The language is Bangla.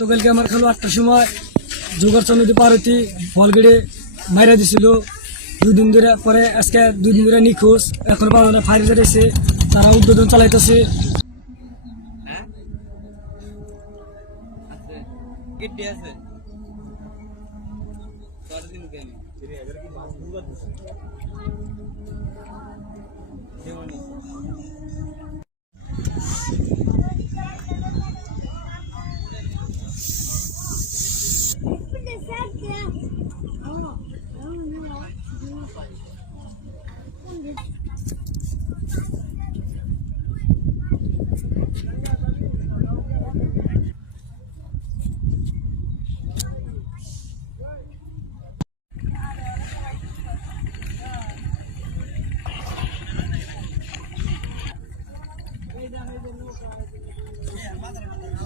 গতকালকে আমার খেলো আটটার সময় যোগার সমিতি পার্বতী ফল গেড়ে মাইরা দিছিল। দুই দিন ধরে পরে আজকে দুই দিন ধরে নিখোঁজ। এখন পাওয়া ফায়ার বেড়েছে তারা উদ্বোধন চালাইতেছে। Madre, madre,